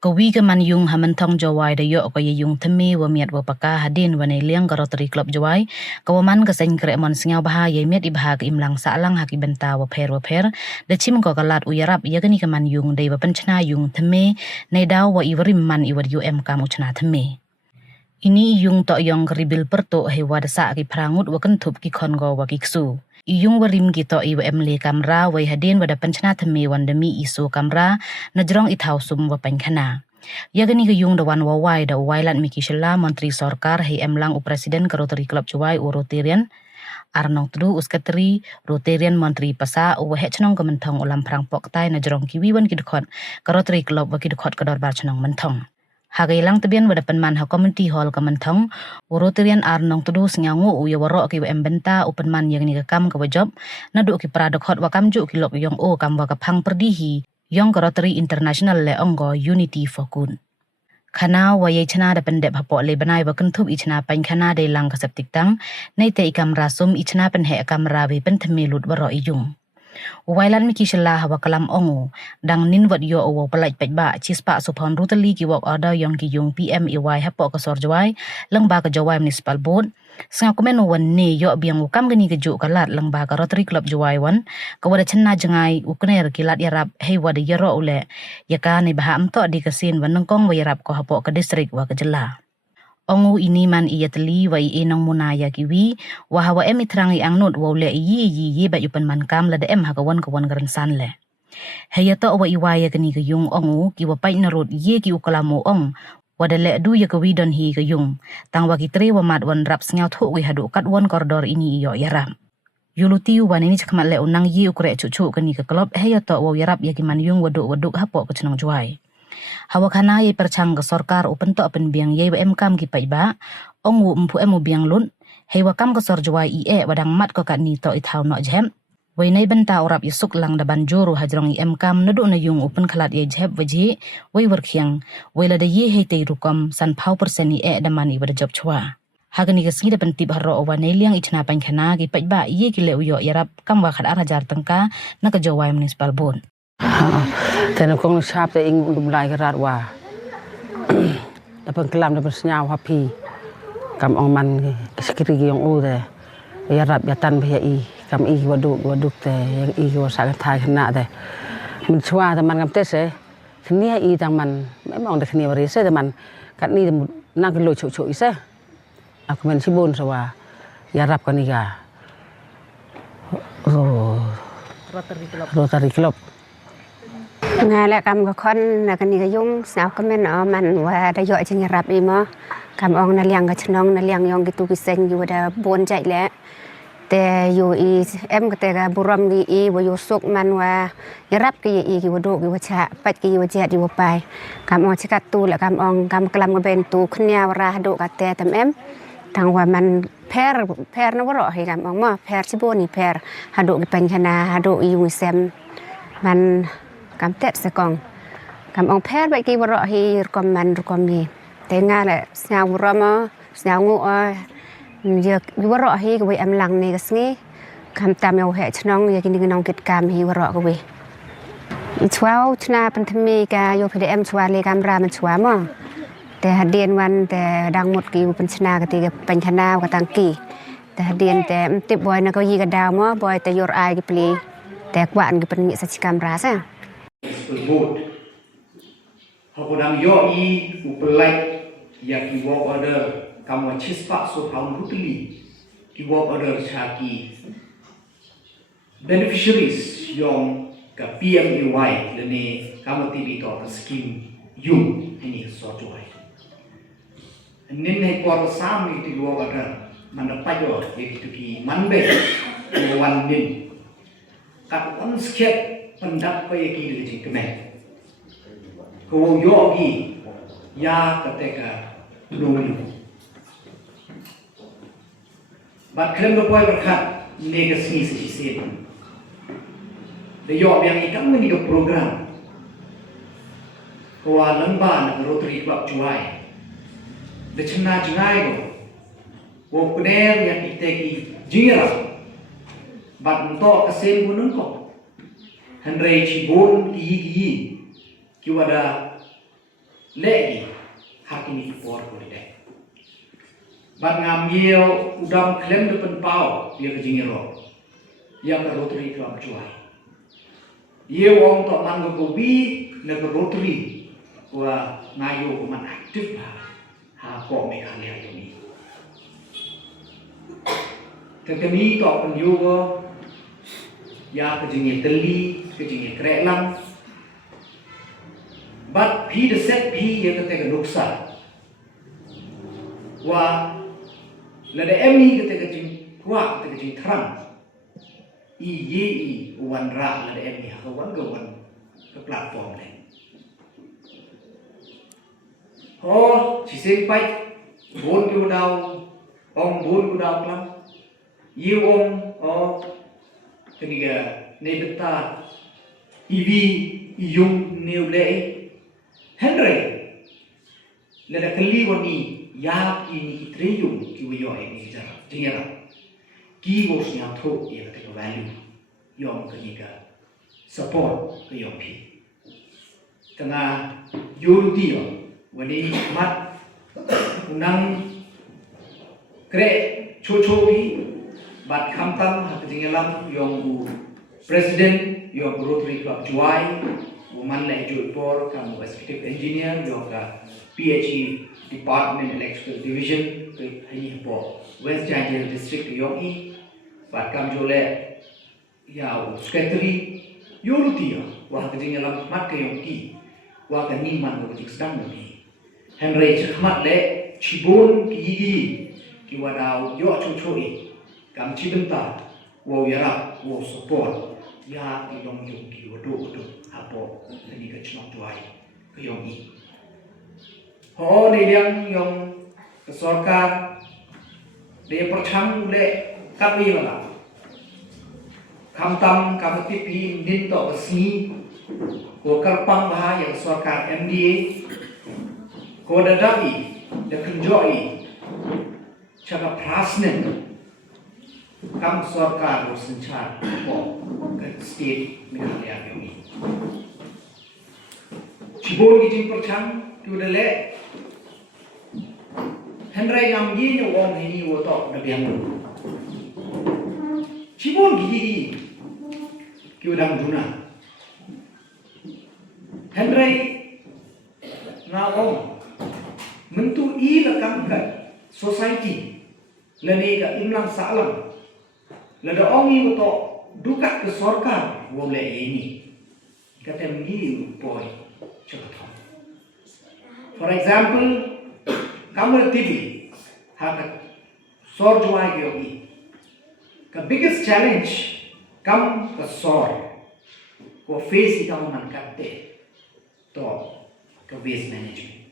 kawi ke manyung ha Mynthong Jowai da yok ko yung thymme wa miat wa paka hadin wa nei liang ka Rotary Club Jowai ka man ka sen kre mon singau baha ye miat ibha ka imlang sa lang ha ki benta wa pher da chim ko kalat uyarap ya gani ka manyung dei wa pynchna yung thymme nei daw wa iwarim man iwar UM kam uchna thymme ini yung to yong ribil perto he wa da sa ki prangut wa kentup ki khongo wa ki ksu iyung warim kita iwa emle kamera wai hadin wada pynchna thymme wandami isu kamera najrong ithau sum wa pynchna yagani ke yung dawan wawai da wailan miki shela menteri sarkar he emlang u presiden ke Rotary Club Jowai u Rotarian arnong tudu uskatri Rotarian menteri pasa u hechnong ke Mynthong ulam prang poktai najrong kiwi wan kidkhot ke Rotary Club wa kidkhot ke dor bar chnong Mynthong hagailang tebian wada penman ha community hall ka Mynthong Rotarian arnong tudu sngangu u yawaro ki embenta u penman yang ni kam ka job nadu ki pradokot wa kamju ki lok yong o kam wa ka phang perdihi yong ka Rotary International le onggo Unity for Good khana wa ye chana da pendep ha po le banai wa kentup ichna pain khana de lang ka septik tang nei te ikam rasum ichna pen he kamera we pen thme lut wa ro iyung wailan miki shela hawa kalam ongu dang nin wat yo owo palai pekba chispa supon rutali ki wok order yong ki yung PMEY hapo ka sor Jowai lang ba ka Jowai municipal board snga komen wan ne yo biang ukam gani ka ju kalat lang ba ka Rotary Club Jowai wan ka wada chenna jangai ukner kilat yarap hei wada yaro ule yaka ne baha amto di kasin wan nangkong wa yarap ko hapo ka district wa ka jela ongu ini man iyatli wa inong munaya kiwi wa hawa emitrangi ang nut wa ule yi ba yupan man kam la da em hakawan kawan garansan le hayato wa iwaya kani ka yung ongu ki wa pai narut ye ki ukalamo ong wa da le du ya kawi don hi ka yung tang wa ki tre wa mat wan rap sngau thu wi hadu kat wan koridor ini iyo yaram yuluti wa ni chakmat le unang yi ukre chuchu kani ka club hayato wa yarap ya ki man yung waduk hapo ka chnong Jowai hawa khana ye perchang ke sarkar upen to pen biang ye em kam ki pai ba ongu mpu emu biang lun hei wa kam ke sor Jowai ie wadang mat ko kat ni to i thau no jem wei nei benta urap yusuk lang da banjuru hajrong em kam nadu na yung upen khalat ye jeb waji wei werkhiang wei la da ye hei te rukom san phau persen i da mani wada job chwa hagani ke singi da pen tip harro wa nei liang ichna pan khana ki pai ba ye ki le uyo yarap kam wa khat hajar tangka na ka Jowai municipal boardแต่เราคงชอบแต่อิงดุมลายกระดาษว่าแต่เพิ่งกลับแต่เป็นสัญญาว่าพี่กำองมันสกิริยองอูแต่ยารับยาตันพยาอีกำอีวัดดุแต่ยังอีว่าสักทายขนาดแต่มันชัวแต่มันกำเตะเสคืนนี้อีต่างมันไม่มองแต่คืนนี้ว่ารีเสแต่มันกันนี่นั่งกินโลโฉอีเสaku men si bon sawa yarap kanika Rotary Club ngài là cầm cái con là cái này cái dung sao cái men ở mình và đã dội trên rạp đi mà cầm ông là liang cái chân ông là liang yong cái tu cái senอยู่đã buồn chạy lẽแต่อยู่อีem cáiแต่cái buram điอีว่าอยู่สุกมันว่ารับcáiอีกี่ว่าดูกี่ว่าชะปัดกี่ว่าเจ็ดกี่ว่าไปcầm ông chỉ cắt tu là cầm ông cầmกลำกับเป็นtuขึ้นยาวราดูกับแต่ทำเอ็มทางว่ามันแพรนะว่าเราให้cầm ông màแพรชิโบนี่แพรหาดูกี่เป็นขนาหาดูอีอยู่เซมมันcầm tết sẽ còn cầm ông phép vậy kia vợ hi còn mình còn gì thế nga là sao vợ mà sao ngủ giờ vợ hi cái em lằng này cái gì cầm tam yêu hệ cho nó giờ cái nông kịch cam hi vợ cái gì cháu chna pan tham mi cả yêu phải em cháu lấy camera mình cháu màแต่หัดเดียนวันแต่ดังหมดกี่ปัญชนาcáiที่ปัญชนากับตังกี่แต่หัดเดียนแต่ติดบอยนะก็ยีกระดาวมั้งบอยแต่ยอร์ไอกี่ปีแต่กว่าอันกี่เป็นมีสัจกรรมราซะBoard. Hakodang yo I upelai ya ki work order kamu chispa so pound rutili ki work order chaki beneficiaries yong ka PMEY lene kamu TV to scheme yung ini so Jowai. Nin hai por sam ni ti work order manapayo ye ki manbe wan nin kat on skep pendak ko yaki le jing keme ko yogi ya kateka dulu bat krem do poi berkat negasi si sin de yo yang ikam ni do program ko lamba na Rotary Club Jowai de chna jingai go wo kuner yang iteki jingira bat to kasen gunung ko Henry Chibon ki wada lagi hakini por ko de bat ngam yeo udam klem depan pau dia ke jingiro ya ke Rotary Club Jowai ye wong to man go bi le ke Rotary wa ngayo ko man aktif ha ko me khalia yo ni ke kami to pen yo ya ke jingi teli ke jingi krelang but he the set he ye ke te nuksa wa la de emi ke te jing kwa ke te jing tram i ye i wan ra la de emi ha wan go wan ke platform le ho chi sen pai bon yu dau ong bon yu dau klam ye ong o ke ni ga ne beta ivi yung neu le Henry la da kali wani ya ki ni treyum ki wo yo ni jara jingera ki wo snya tho ye ka te value yom ka ni ka support ka yom pi tanga yurti yo wani mat unang kre cho pi bat kham tam ha jingelam yom u president yom Rotary Club Jowai woman like Joy Por, come executive engineer, yoga PhD Department Electrical Division, West Janjil District Yogi, but come Jole, ya secretary, Yorutia, Wahajing alam mat kayoki, Waka Niman of Jixdambi, Henry Chakmatle, Chibon Kigi, Kiwadao, Yochoi, come Chibenta, Wo Yara, Wo support. Ya ilong yung kiwado hapo ni ka chnok tuai ka yong i ho ni liang yung sarkar de prachang le kapi wala kamtam kamati pi din to asni ko karpang bah yang sarkar MDA ko dadai de kunjoi chaka prasnen kam sarkar senchar ko state Meghalaya yogi Chibon gijing perchang tu dele Henry ngam gi nyo wong hini wo to na biang Chibon gigi ki udang duna Henry nga wong mentu i la kam ka society lani ka imlang salam la da ong i wo to dukat ke sarkar wo le ini kata mengi boy cepat for example kamu TV hak sor Jowai yogi ka biggest challenge kam ka sor ko face ikaw man katte to ka waste management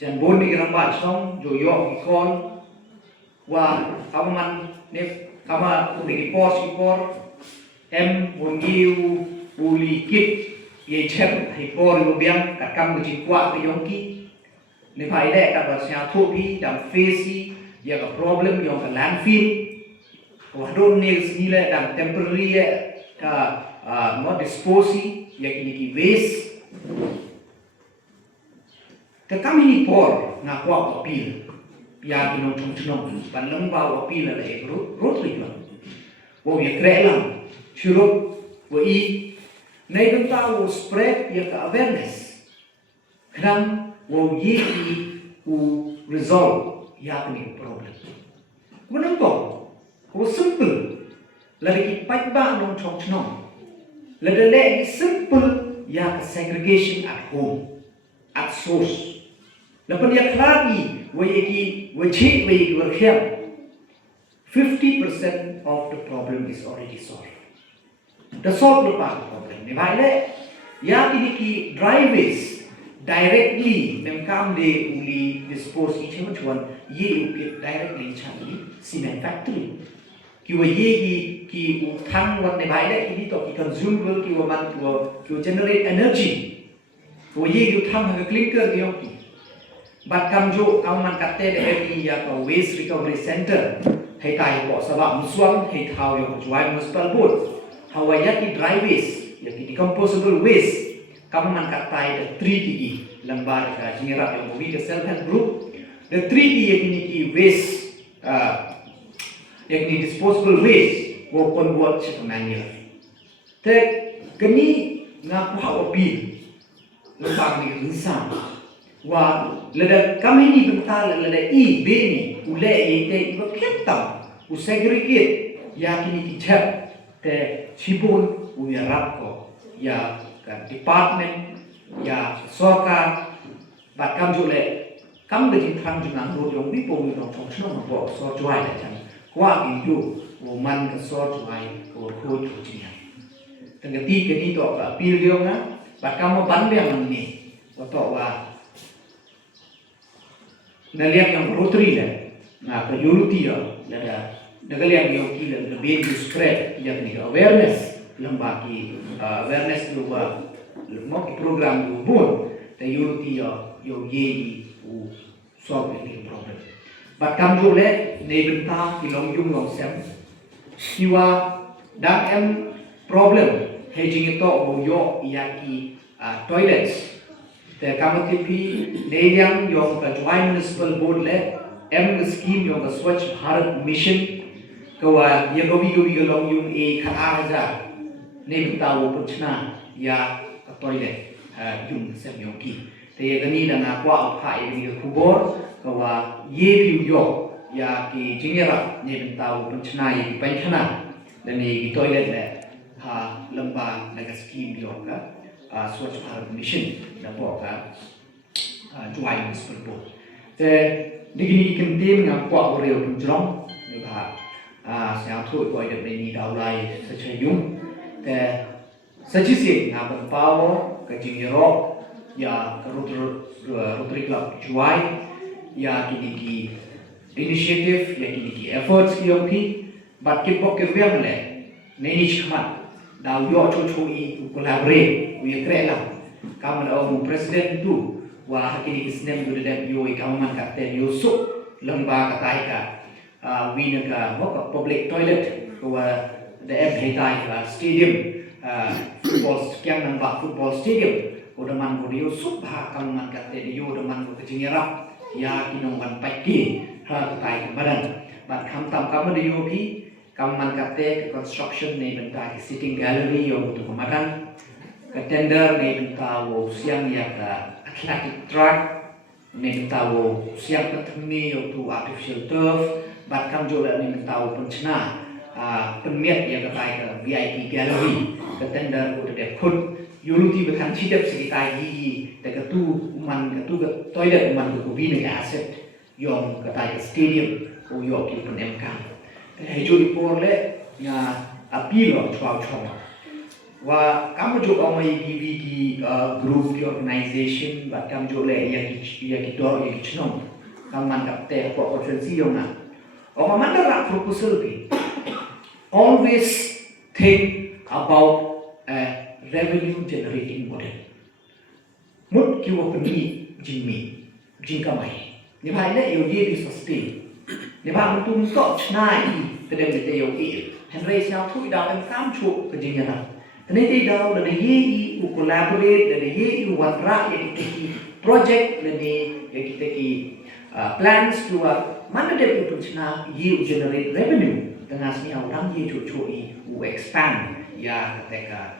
jan bon di ramba chong jo yo ikon wa kaman ne kama uni ipor em wongiu uli kit ye chep ipor lu biang ka kam ji kwa ke yongki ne phai de ka ba sia thu pi dam face ye ka problem yong ka landfill wa don ne ni le dam temporary ka not dispose ye ki ki waste ka kam ni por na kwa pil ya kinong chung ban lang ba wa pi la le Rotary Club wo ye krelang churup wo i nei dum ta wo spread ye ka awareness kram wo ye i u resolve ya ni problem wo nang ko wo simple la ki pai ba nong chung la de le simple ya ka segregation at home at source la pan ya klari wo ye ki wo che wo ye wo khem 50% of the problem is already solved. The solved part of the problem. Nibale, ya ki driveways directly memkam de uli dispose each one ye upit directly chali cement factory. Ki wo ye ki uthang wan nibale ini to ki consumable ki wo man ki generate energy. Wo ye ki uthang ha clinker ki yoki. But kamjo man katte de every ya ka waste recovery center. Hay tai bo sabab muswang hay thau yo Jowai municipal board hawaya ki driveways ya ki decomposable waste kamu man katai the 3D lembar jingerap yang movie the self help group the 3D yakni ki waste yakni disposable waste wo convert to manure te kini ngaku hawa bil lembar ni insan wa lada kami ni bentar lada i b ni ule yete ko ketam u segregate yakni ki chap te chibun u yarap ko ya department ya sorka bat kam jule kam de jing thang jing ro yong bi po mi dong chong chong bo so jwai la chan kwa bi yu wo man ka so jwai ko ko to ji tang ga ti ke ni to ba pi liong na bat kam mo ban beng ni wa to wa na liang yang rotary la na ka unity la da liang yo ki la the baby spread yang ni awareness lamba ki awareness lu ba mo ki program lu bon the unity yo ye u solve the problem but kam jo le ne benta ki long yung long sem ki wa dang em problem he jing to bo yo ya ki toilets the kamatipi ne yang yo ka Jowai municipal board le em scheme yo ka Swachh Bharat mission kawa ye gobi gobi long yung e kha a ne benta wo pynchna ya toilet yung sem yung ki te gani la na kwa pha e ni khubor kawa ye piu yo ya ki jingera ne benta wo pynchna ye pynchna le ne ki toilet le ha lamba la ka scheme yo ka Swachh Bharat mission la bo ka Jowai municipal board te digini kentem ngam kwa oreo punjrong ni ba sa thu ko de ni dau lai sa che yung te sajisi ngam pawo ka jingero ya ka Rotary Club Jowai ya ki initiative ya ki efforts ki yopi but ki pok ke vem le ne ni chmat dau yo chu chu i collaborate we krela kam la o president tu wa hakini isnem du de yo i kam man ka te yo su lamba ka tai ka we na ka mo ka public toilet ko the em hetai ka stadium football kyang nan ba football stadium ko da man ko yo su ba kam man ka te yo da man ko jingerap ya kinong man paki ha ka tai ka badan but kam tam kam de yo bi kam man ka te construction ne benta ki sitting gallery yo tu makan ka tender ne benta wo siang ya ka athletic track ne benta wo siang ka thymme yo tu artificial turf but kam jo la ne benta wo pynchna penmiat ya ka tai ka VIP gallery ka tender ko de khut unity bekan chidap sekitar gigi te ka tu man ka tu ka toilet man ko bi ne ka asset yong ka tai ka stadium ko yo ki pun em kan he jo ipor le nga apilo chwa chwa wa kam jo ka mai BVD group ki organization ba kam jo le ya ki dor ya ki chnom kam man ka te ko conference yo na o man da proposal bi always think about a revenue generating model mut ki wo ni jingmi jingkamai ni bai le yo ye bi sustain ni ba tum to chnai te dem te yo ki henry sia thui da em kam chu ke jing na te te da le ye i u collaborate le ye i wan ra ye ki project le ni ye ki plans to man de pu chna ye generate revenue dengan sini orang ye chu chu i u expand ya ka